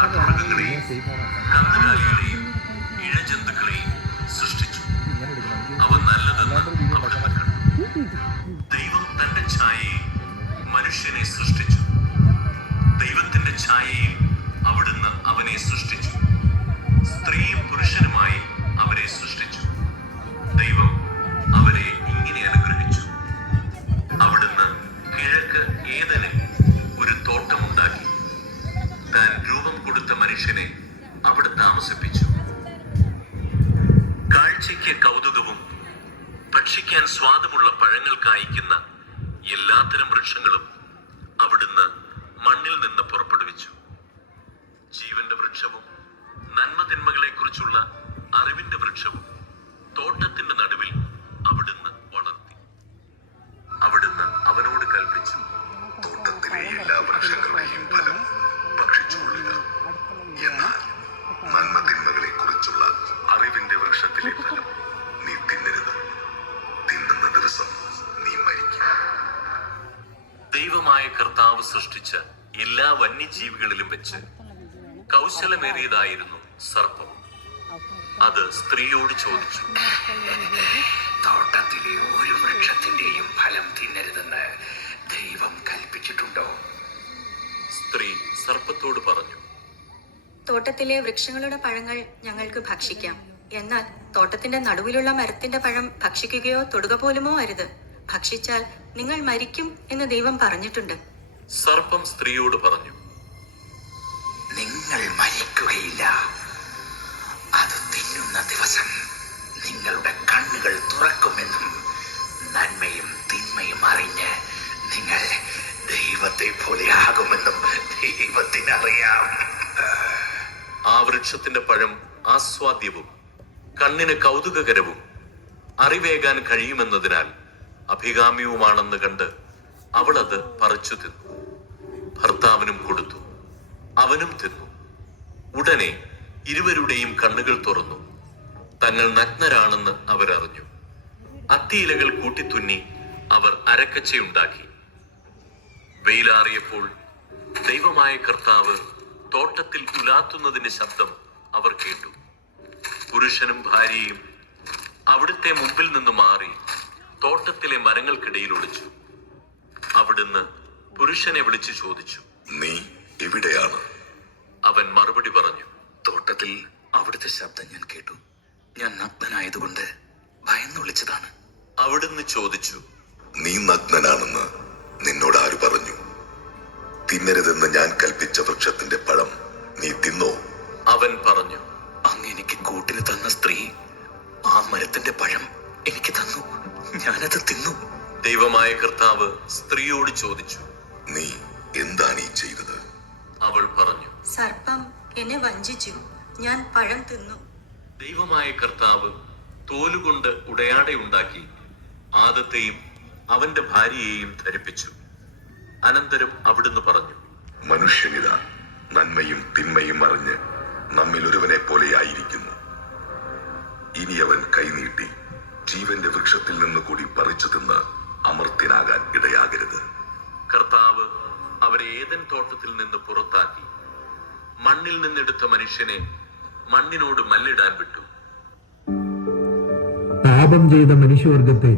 കാട്ടുമൃഗങ്ങളെയും കന്നുകാലികളെയും ഇഴജന്തുക്കളെയും സൃഷ്ടിച്ചു. അവ നല്ലതെന്ന് അവിടുന്ന് കണ്ടു. ദൈവം തന്റെ ഛായയിൽ മനുഷ്യനെ സൃഷ്ടിച്ചു. ദൈവത്തിന്റെ ഛായയിൽ അവിടുന്ന് അവനെ സൃഷ്ടിച്ചു. സ്ത്രീയും പുരുഷനുമായി അവരെ സൃഷ്ടിച്ചു. ദൈവം അവരെ ഇങ്ങനെ അനുഗ്രഹിച്ചു. അവിടുന്ന് കിഴക്ക് ഏദനിൽ ഒരു തോട്ടമുണ്ടാക്കി താൻ രൂപം കൊടുത്ത മനുഷ്യനെ അവിടെ താമസിപ്പിച്ചു. കാഴ്ചയ്ക്ക് കൗതുകവും ഭക്ഷിക്കാൻ സ്വാദുമുള്ള പഴങ്ങൾ കായ്ക്കുന്ന എല്ലാത്തരം വൃക്ഷങ്ങളും അവിടുന്ന് മണ്ണിൽ നിന്ന് പുറപ്പെടുവിച്ചു. ജീവന്റെ വൃക്ഷവും നന്മതിന്മകളെക്കുറിച്ചുള്ള അറിവിന്റെ വൃക്ഷവും തോട്ടത്തിന്റെ നടുവിൽ അവിടുന്ന് വളർത്തി. അവിടുന്ന് അവനോട് കൽപ്പിച്ചു, തോട്ടത്തിലെ എല്ലാ വൃക്ഷങ്ങളുടെയും ഫലം ഭക്ഷിച്ചുകൊള്ളുക. എന്നാൽ നന്മതിന്മകളെ കുറിച്ചുള്ള അറിവിന്റെ വൃക്ഷത്തിലെ ഫലം നീ തിന്നരുത്. തിന്നുന്ന ദിവസം നീ മരിക്കും. ദൈവമായ കർത്താവ് സൃഷ്ടിച്ച എല്ലാ വന്യജീവികളിലും വെച്ച് കൗശലമേറിയതായിരുന്നു സർപ്പം. അത് സ്ത്രീയോട് ചോദിച്ചു, തോട്ടത്തിലെ ഒരു വൃക്ഷത്തിന്റെയും ഫലം തിന്നരുതെന്ന് ദൈവം കൽപ്പിച്ചിട്ടുണ്ടോ? സ്ത്രീ സർപ്പത്തോട് പറഞ്ഞു, തോട്ടത്തിലെ വൃക്ഷങ്ങളുടെ പഴങ്ങൾ ഞങ്ങൾക്ക് ഭക്ഷിക്കാം. എന്നാൽ തോട്ടത്തിന്റെ നടുവിലുള്ള മരത്തിന്റെ പഴം ഭക്ഷിക്കുകയോ തൊടുക പോലുമോ അരുത്. ഭക്ഷിച്ചാൽ നിങ്ങൾ മരിക്കും എന്ന് ദൈവം പറഞ്ഞിട്ടുണ്ട്. സർപ്പം സ്ത്രീയോട് പറഞ്ഞു, നിങ്ങൾ മരിക്കുകയില്ല. അത് തിന്നുന്ന ദിവസം നിങ്ങളുടെ കണ്ണുകൾ തുറക്കുമെന്നും നന്മയും തിന്മയും അറിഞ്ഞ് നിങ്ങൾ ദൈവത്തെ പോലെ ആകുമെന്നും ദൈവത്തിനറിയാം. ആ വൃക്ഷത്തിന്റെ പഴം ആസ്വാദ്യവും കണ്ണിന് കൗതുകകരവും അറിവേകാൻ കഴിയുമെന്നതിനാൽ അഭികാമ്യവുമാണെന്ന് കണ്ട് അവൾ അത് പറിച്ചു തിന്നു. ഭർത്താവിനും കൊടുത്തു, അവനും തിന്നു. ഉടനെ ഇരുവരുടെയും കണ്ണുകൾ തുറന്നു. തങ്ങൾ നഗ്നരാണെന്ന് അവരറിഞ്ഞു. അത്തിയിലകൾ കൂട്ടിത്തുന്നി അവർ അരക്കച്ചയുണ്ടാക്കി. വെയിലാറിയപ്പോൾ ദൈവമായ കർത്താവ് തോട്ടത്തിൽ ഉലാത്തുന്നതിന്റെ ശബ്ദം അവർ കേട്ടു. പുരുഷനും ഭാര്യയും അവിടുത്തെ മുമ്പിൽ നിന്ന് മാറി തോട്ടത്തിലെ മരങ്ങൾക്കിടയിൽ ഒളിച്ചു. അവിടുന്ന് പുരുഷനെ വിളിച്ചു ചോദിച്ചു, നീ എവിടെയാണ്? അവൻ മറുപടി പറഞ്ഞു, തോട്ടത്തിൽ അവിടുത്തെ ശബ്ദം ഞാൻ കേട്ടു. ഞാൻ നഗ്നനായതുകൊണ്ട് ഭയന്ന് വിളിച്ചതാണ്. അവിടുന്ന് ചോദിച്ചു, നീ നഗ്നനാണെന്ന് നിന്നോട് ആര് പറഞ്ഞു? തിന്നരുതെന്ന് ഞാൻ കൽപ്പിച്ച വൃക്ഷത്തിന്റെ പഴം നീ തിന്നോ? അവൻ പറഞ്ഞു, അങ്ങ് എനിക്ക് കൂട്ടിന് തന്ന സ്ത്രീ ആ മരത്തിന്റെ പഴം എനിക്ക് തന്നു. ഞാനത് തിന്നു. ദൈവമായ കർത്താവ് സ്ത്രീയോട് ചോദിച്ചു, നീ എന്താണ് ഈ ചെയ്തത്? അവൾ പറഞ്ഞു, സർപ്പം എന്നെ വഞ്ചിച്ചു, ഞാൻ പഴം തിന്നു. ദൈവമായ കർത്താവ് തോലുകൊണ്ട് ഉടയാടയുണ്ടാക്കി ആദത്തെയും അവന്റെ ഭാര്യയെയും ധരിപ്പിച്ചു. അനന്തരം അവിടുന്ന് പറഞ്ഞു, മനുഷ്യനിതാ നന്മയും തിന്മയും അറിഞ്ഞ് നമ്മിൽ ഒരുവനെ പോലെയായിരിക്കുന്നു. ഇനി അവൻ കൈനീട്ടി ജീവന്റെ വൃക്ഷത്തിൽ നിന്ന് കൂടി പറിച്ചു തിന്ന് അമർത്യനാകാൻ ഇടയാകരുത്. കർത്താവ് അവരെ ഏദൻ തോട്ടത്തിൽ നിന്ന് പുറത്താക്കി മണ്ണിൽ നിന്നെടുത്ത മനുഷ്യനെ മണ്ണിനോട് മല്ലിടാൻ വിട്ടു. പാപം ചെയ്ത മനുഷ്യവർഗത്തെ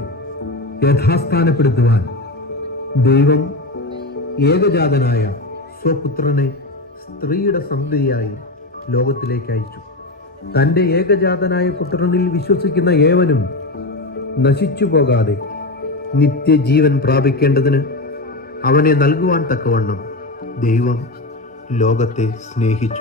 യഥാസ്ഥാനപ്പെടുത്തുവാൻ ദൈവം ഏകജാതനായ സ്വപുത്രനെ സ്ത്രീയുടെ സന്തതിയായി ലോകത്തിലേക്ക് അയച്ചു. തൻ്റെ ഏകജാതനായ പുത്രനിൽ വിശ്വസിക്കുന്ന ഏവനും നശിച്ചു പോകാതെ നിത്യജീവൻ പ്രാപിക്കേണ്ടതിന് അവനെ നൽകുവാൻ തക്കവണ്ണം ദൈവം ലോകത്തെ സ്നേഹിച്ചു.